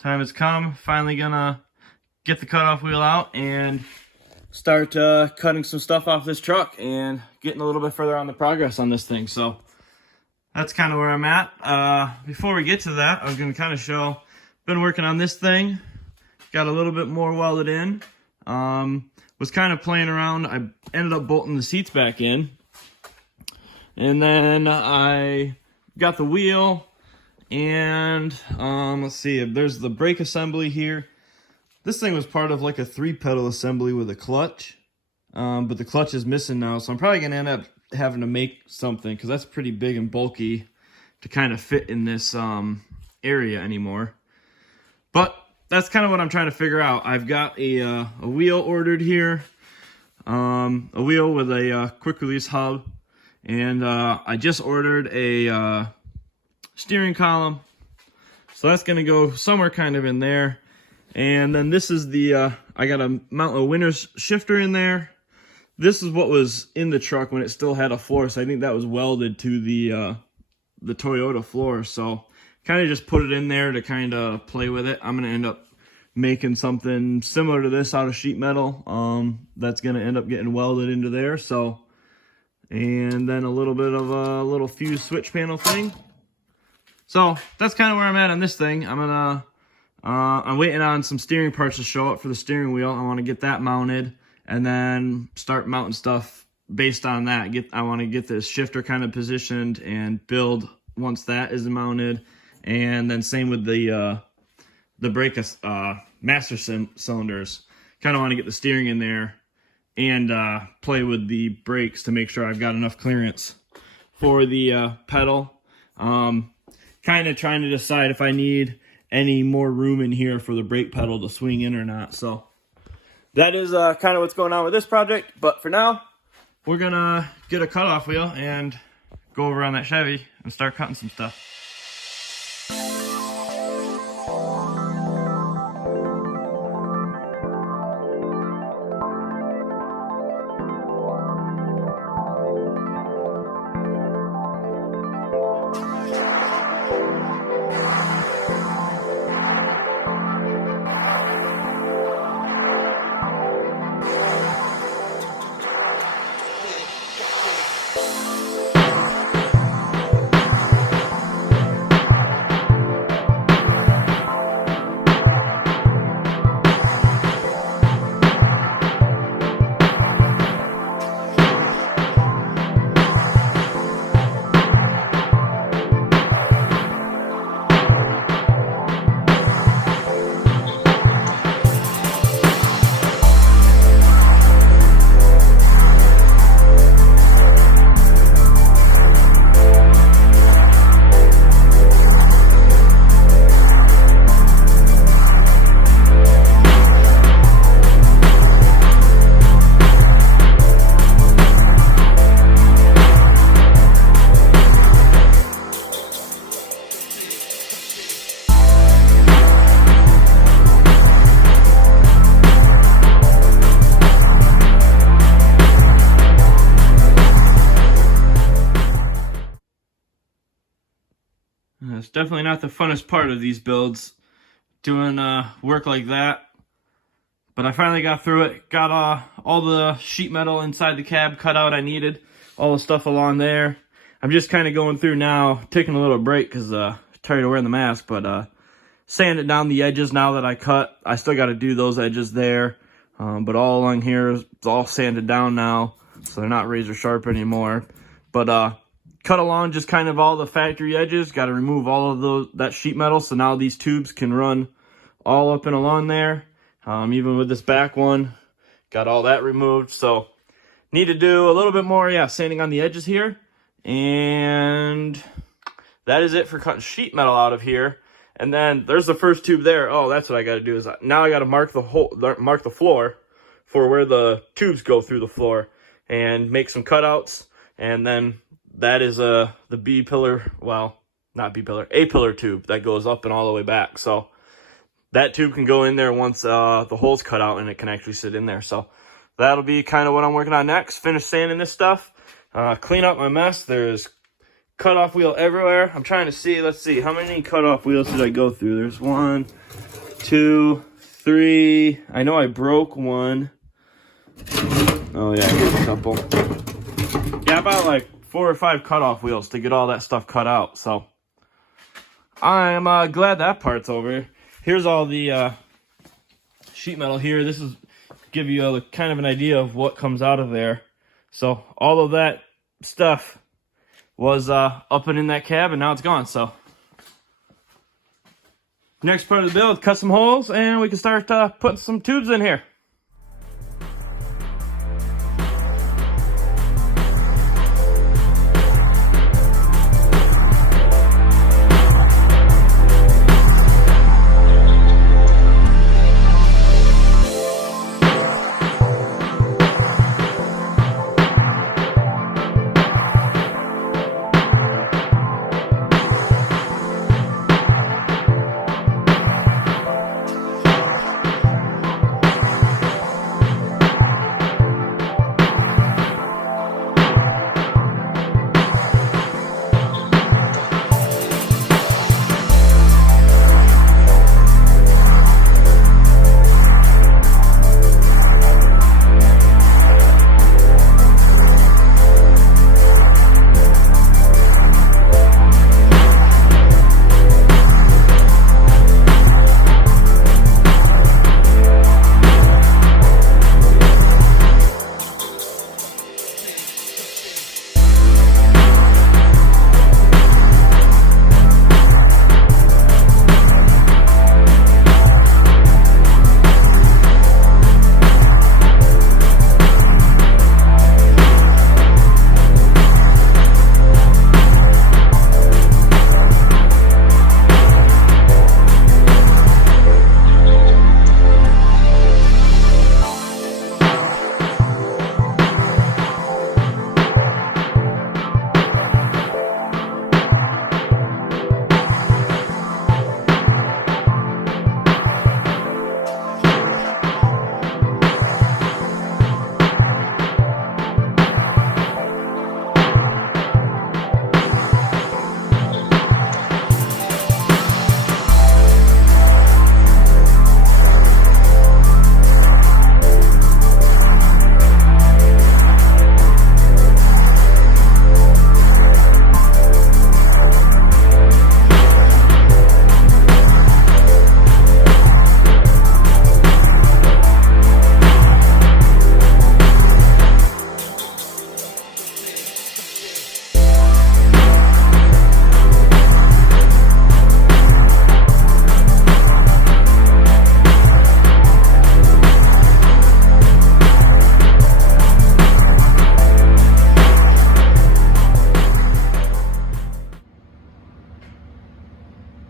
Time has come. Finally gonna get the cutoff wheel out and start cutting some stuff off this truck and getting a little bit further on the progress on this thing. So that's kind of where I'm at. Before we get to that, I was gonna kind of show, been working on this thing, got a little bit more welded in. Was kind of playing around. I ended up bolting the seats back in, and then I got the wheel, and let's see, there's the brake assembly here. This thing was part of like a 3-pedal assembly with a clutch, but the clutch is missing now, so I'm probably gonna end up having to make something, because that's pretty big and bulky to kind of fit in this area anymore. But that's kind of what I'm trying to figure out. I've got a wheel ordered here, a wheel with a quick release hub, and I just ordered a steering column, so that's going to go somewhere kind of in there. And then this is the I got to mount a winter shifter in there. This is what was in the truck when it still had a floor, so I think that was welded to the Toyota floor. So kind of just put it in there to kind of play with it. I'm going to end up making something similar to this out of sheet metal. That's going to end up getting welded into there. So, and then a little bit of a little fuse switch panel thing. So that's kind of where I'm at on this thing. I'm waiting on some steering parts to show up for the steering wheel. I want to get that mounted and then start mounting stuff based on that. I want to get this shifter kind of positioned and build once that is mounted. And then same with the brake master cylinders. Kind of want to get the steering in there and play with the brakes to make sure I've got enough clearance for the pedal. Kind of trying to decide if I need any more room in here for the brake pedal to swing in or not. So that is kind of what's going on with this project. But for now, we're gonna get a cutoff wheel and go over on that Chevy and start cutting some stuff. It's definitely not the funnest part of these builds, doing work like that. But I finally got through it. Got all the sheet metal inside the cab cut out I needed. All the stuff along there. I'm just kind of going through now, taking a little break because tired of wearing the mask. But sanding down the edges now that I cut. I still got to do those edges there. But all along here, it's all sanded down now. So they're not razor sharp anymore. But cut along just kind of all the factory edges. Got to remove all of that sheet metal, so now these tubes can run all up and along there. Even with this back one, got all that removed. So need to do a little bit more, sanding on the edges here. And that is it for cutting sheet metal out of here. And then there's the first tube there. Oh, that's what I got to do, is now I got to mark the floor for where the tubes go through the floor and make some cutouts. And then that is the B pillar, well, not B pillar, A pillar tube that goes up and all the way back. So that tube can go in there once the hole's cut out, and it can actually sit in there. So that'll be kind of what I'm working on next. Finish sanding this stuff, clean up my mess. There's cutoff wheel everywhere. I'm trying to see, let's see, how many cutoff wheels did I go through? There's 1, 2, 3. I know I broke one. Oh yeah, here's a couple. Yeah, about like 4 or 5 cutoff wheels to get all that stuff cut out. So I'm glad that part's over. Here's all the sheet metal here. This is give you a kind of an idea of what comes out of there. So all of that stuff was up and in that cab, and now it's gone. So next part of the build, cut some holes, and we can start putting some tubes in here.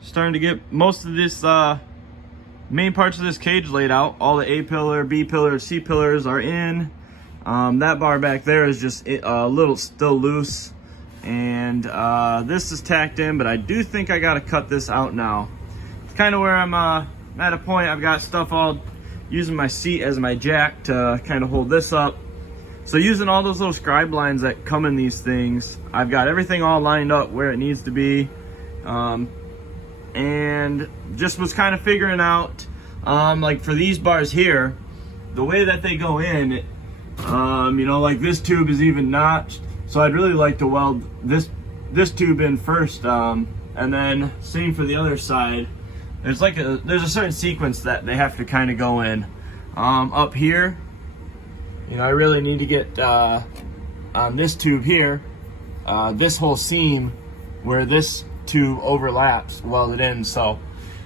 Starting to get most of this main parts of this cage laid out. All the A pillar, B pillar, C pillars are in. That bar back there is just a little still loose, and this is tacked in, but I do think I gotta cut this out now. It's kind of where I'm at a point. I've got stuff all using my seat as my jack to kind of hold this up. So using all those little scribe lines that come in these things, I've got everything all lined up where it needs to be. And just was kind of figuring out, like for these bars here, the way that they go in, you know, like this tube is even notched. So I'd really like to weld this tube in first, and then same for the other side. There's a certain sequence that they have to kind of go in. Up here, you know, I really need to get on this tube here, this whole seam where this tube overlaps welded in. So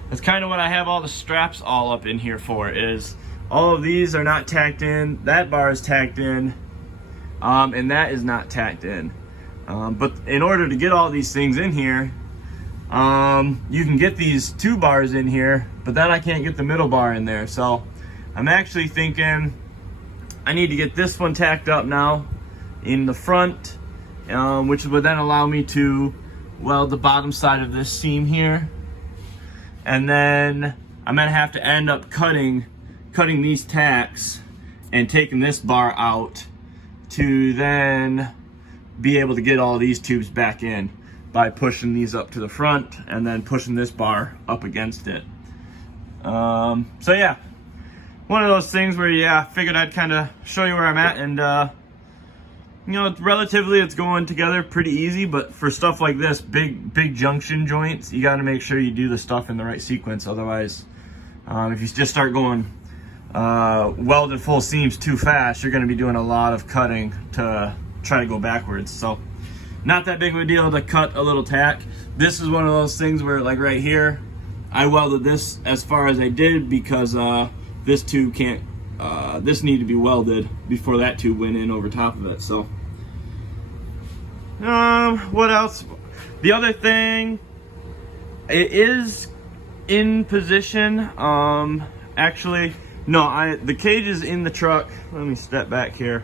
that's kind of what I have all the straps all up in here for, is all of these are not tacked in, that bar is tacked in, and that is not tacked in. But in order to get all these things in here, you can get these 2 bars in here, but then I can't get the middle bar in there. So I'm actually thinking I need to get this one tacked up now in the front, which would then allow me to weld the bottom side of this seam here. And then I'm gonna have to end up cutting these tacks and taking this bar out to then be able to get all these tubes back in. by pushing these up to the front and then pushing this bar up against it. So yeah, one of those things where, yeah, I figured I'd kind of show you where I'm at, and you know, relatively it's going together pretty easy, but for stuff like this, big junction joints, you got to make sure you do the stuff in the right sequence. Otherwise, if you just start going welded full seams too fast, you're going to be doing a lot of cutting to try to go backwards. So not that big of a deal to cut a little tack. This is one of those things where, like right here, I welded this as far as I did because this tube can't, this needed to be welded before that tube went in over top of it. So what else? The other thing, it is in position. Actually, no, the cage is in the truck. Let me step back here.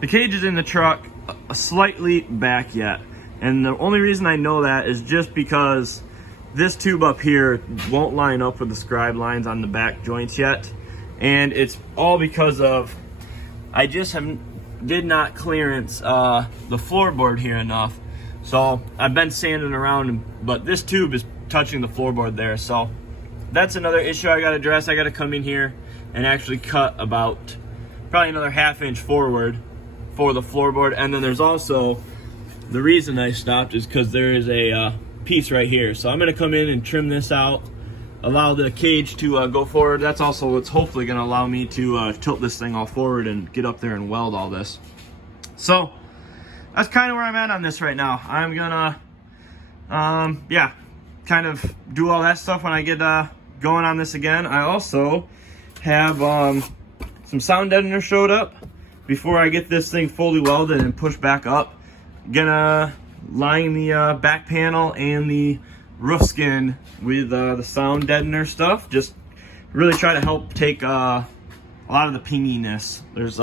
The cage is in the truck, slightly back yet, and the only reason I know that is just because this tube up here won't line up with the scribe lines on the back joints yet, and it's all because of I just did not clearance the floorboard here enough. So I've been sanding around, but this tube is touching the floorboard there. So that's another issue I got to address. I got to come in here and actually cut about probably another 1/2 inch forward for the floorboard. And then there's also, the reason I stopped is because there is a piece right here. So I'm going to come in and trim this out, allow the cage to go forward. That's also what's hopefully going to allow me to tilt this thing all forward and get up there and weld all this. So that's kind of where I'm at on this right now. I'm gonna yeah, kind of do all that stuff when I get going on this again. I also have some sound deadener showed up before I get this thing fully welded and pushed back up. Gonna line the back panel and the roof skin with the sound deadener stuff. Just really try to help take a lot of the pinginess. There's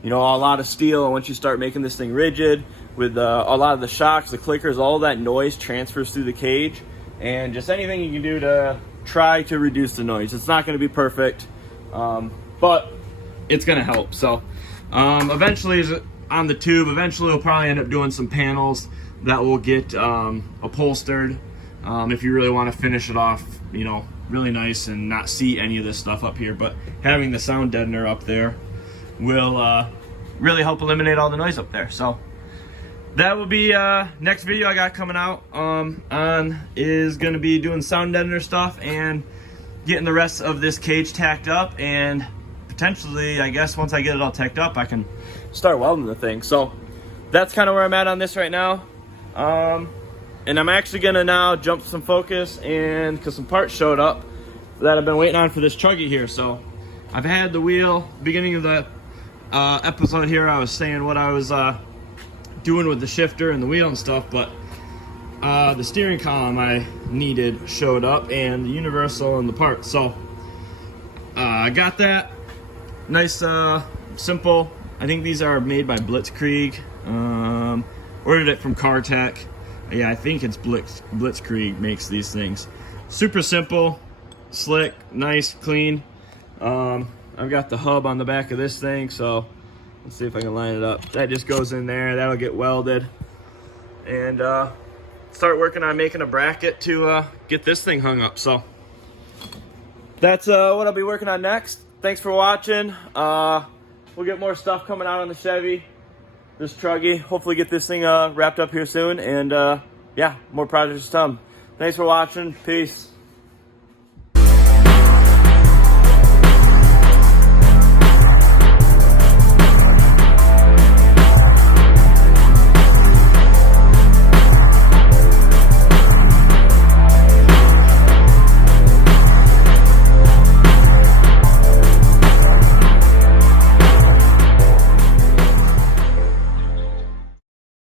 you know, a lot of steel, and once you start making this thing rigid with a lot of the shocks, the clickers, all that noise transfers through the cage, and just anything you can do to try to reduce the noise. It's not going to be perfect, but it's going to help. So eventually, on the tube, eventually we'll probably end up doing some panels that will get upholstered if you really want to finish it off, you know, really nice and not see any of this stuff up here. But having the sound deadener up there will really help eliminate all the noise up there. So that will be next video I got coming out on is going to be doing sound deadener stuff and getting the rest of this cage tacked up, and potentially, I guess, once I get it all tacked up, I can start welding the thing. So that's kind of where I'm at on this right now. And I'm actually gonna now jump some focus, and because some parts showed up that I've been waiting on for this chuggy here. So I've had the wheel, beginning of the episode here, I was saying what I was doing with the shifter and the wheel and stuff, but the steering column I needed showed up, and the universal and the parts. So I got that. Nice, simple. I think these are made by Blitzkrieg. Ordered it from CarTech. Yeah, I think it's Blitzkrieg makes these things. Super simple, slick, nice, clean. I've got the hub on the back of this thing, so let's see if I can line it up. That just goes in there. That'll get welded, and start working on making a bracket to get this thing hung up. So that's what I'll be working on next. Thanks for watching. We'll get more stuff coming out on the Chevy, this truggy. Hopefully get this thing wrapped up here soon, and yeah, more projects to come. Thanks for watching. Peace.